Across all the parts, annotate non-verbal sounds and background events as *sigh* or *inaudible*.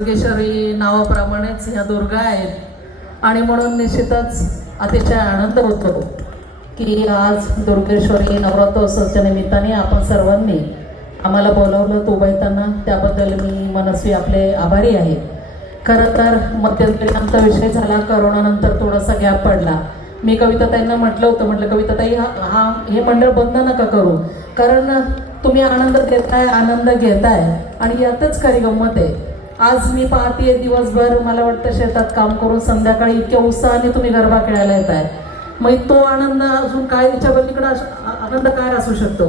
दुर्गेश्वरी नावाप्रमाणेच ह्या दुर्गा आहेत. आणि म्हणून निश्चितच अतिशय आनंद होतो की आज दुर्गेश्वरी नवरात्रोत्सवच्या निमित्ताने आपण सर्वांनी आम्हाला बोलवलं तुबाईताना त्याबद्दल मी मनस्वी आपले आभारी आहे. खरं तर मध्यंतरीनंतर विषय झाला करोनानंतर थोडासा गॅप पडला. मी कविताताईंना म्हटलं होतं म्हटलं कविताताई हा हा हे मंडळ बंद नका करू. कारण तुम्ही आनंद देताय आनंद घेताय. आणि यातच खरी गंमत आहे. आज मी पाहते दिवसभर मला वाटतं शेतात काम करून संध्याकाळी इतक्या उत्साहाने तुम्ही गरबा खेळायला येत आहे मग तो आनंद अजून काय याच्या पलीकडे आनंद काय असू शकतो?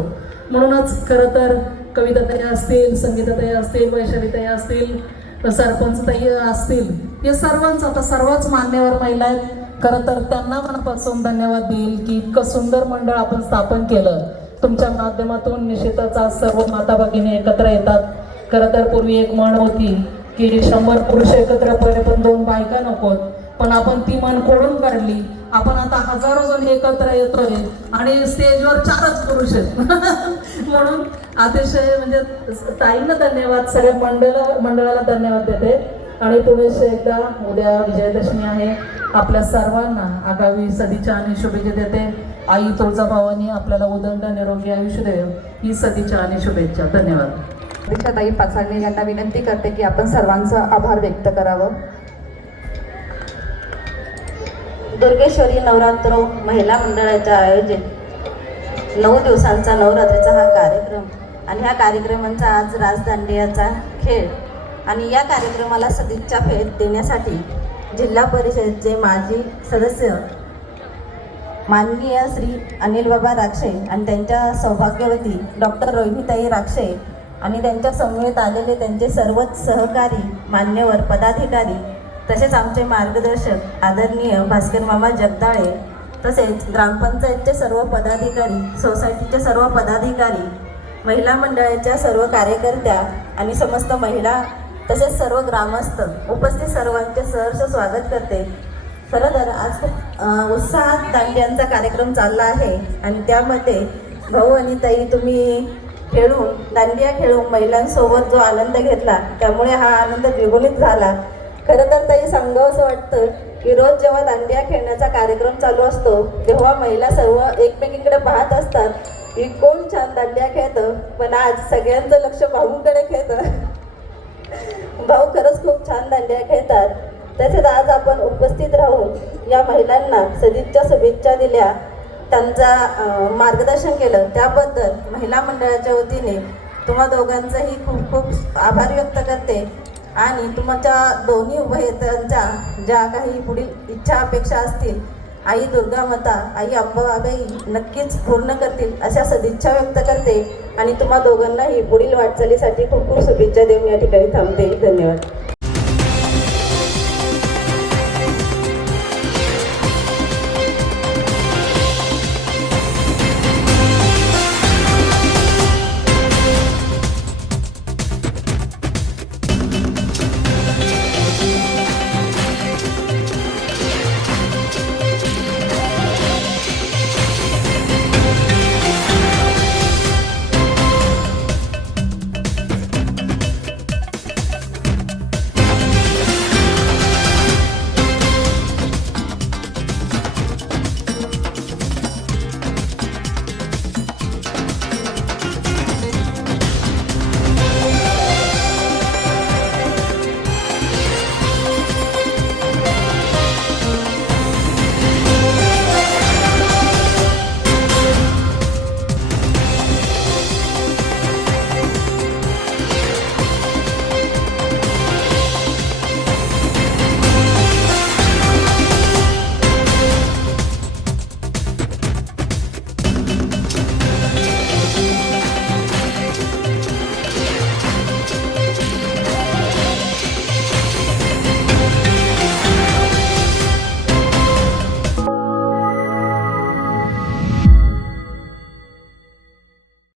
म्हणूनच खरं तर कविताताई असतील संगीताताई असतील वैशालीताई असतील सरपंचताई असतील हे सर्वांच आता सर्वच मान्यवर महिला आहेत. खरं तर त्यांना मनापासून धन्यवाद देईल की इतकं सुंदर मंडळ आपण स्थापन केलं. तुमच्या माध्यमातून निश्चितच आज सर्व माता भगिनी एकत्र येतात. खरं तर पूर्वी एक म्हण होती की शंभर पुरुष एकत्र पडले पण दोन बायका नकोत पण आपण ती मन खोडून काढली. आपण आता हजारो जण एकत्र येतोय आणि स्टेजवर चारच पुरुष आहेत. *laughs* म्हणून अतिशय म्हणजे ताईंना धन्यवाद सगळ्या मंडळा मंडळाला धन्यवाद देते. आणि पुढेच एकदा उद्या विजयादशमी आहे. आपल्या सर्वांना आगामी सदीच्या आणि शुभेच्छा देते. आई तुळजाभवानी आपल्याला उदंड निरोगी आयुष्य देव. ही सदीच्या आणि शुभेच्छा. धन्यवाद. दिशाताई पाचारणे यांना विनंती करते की आपण सर्वांचं आभार व्यक्त करावं. दुर्गेश्वरी नवरात्र महिला मंडळाच्या आयोजित नऊ दिवसांचा नवरात्रीचा हा कार्यक्रम आणि ह्या कार्यक्रमांचा आज राजदांडियाचा खेळ आणि या कार्यक्रमाला सदिच्छा भेट देण्यासाठी जिल्हा परिषदेचे माजी सदस्य माननीय श्री अनिल बाबा राक्षे आणि त्यांच्या सौभाग्यवती डॉक्टर रोहिताई राक्षे आणि त्यांच्या समवेत आलेले त्यांचे सर्वच सहकारी मान्यवर पदाधिकारी तसेच आमचे मार्गदर्शक आदरणीय भास्कर मामा जगदाळे तसेच ग्रामपंचायतचे सर्व पदाधिकारी सोसायटीचे सर्व पदाधिकारी महिला मंडळाच्या सर्व कार्यकर्त्या आणि समस्त महिला तसेच सर्व ग्रामस्थ उपस्थित सर्वांचे सहर्ष स्वागत करते. खरं तर आज खूप उत्साहात दांडियांचा कार्यक्रम चालला आहे आणि त्यामध्ये भाऊ आणि ताई तुम्ही खेळून दांडिया खेळून महिलांसोबत जो आनंद घेतला त्यामुळे हा आनंद द्विगुणित झाला. खरं तर ताई सांगावं असं वाटतं की रोज जेव्हा दांडिया खेळण्याचा कार्यक्रम चालू असतो तेव्हा महिला सर्व एकमेकीकडे पाहत असतात की कोण छान दांडिया खेळतं पण आज सगळ्यांचं लक्ष भाऊकडे खेळतं. भाऊ खरंच खूप छान दांडिया खेळतात. तसेच आज आपण उपस्थित राहून या महिलांना सदिच्छा शुभेच्छा दिल्या. त्यांचा मार्गदर्शन केलं त्याबद्दल महिला मंडळाच्या वतीने तुम्हा दोघांचंही खूप खूप आभार व्यक्त करते. आणि तुमच्या दोन्ही उभयतांच्या ज्या काही पुढील इच्छा अपेक्षा असतील आई दुर्गा माता आई अंबाबाई नक्कीच पूर्ण करतील अशा सदिच्छा व्यक्त करते. आणि तुम्हा दोघांनाही पुढील वाटचालीसाठी खूप खूप शुभेच्छा देऊन या ठिकाणी थांबते. धन्यवाद.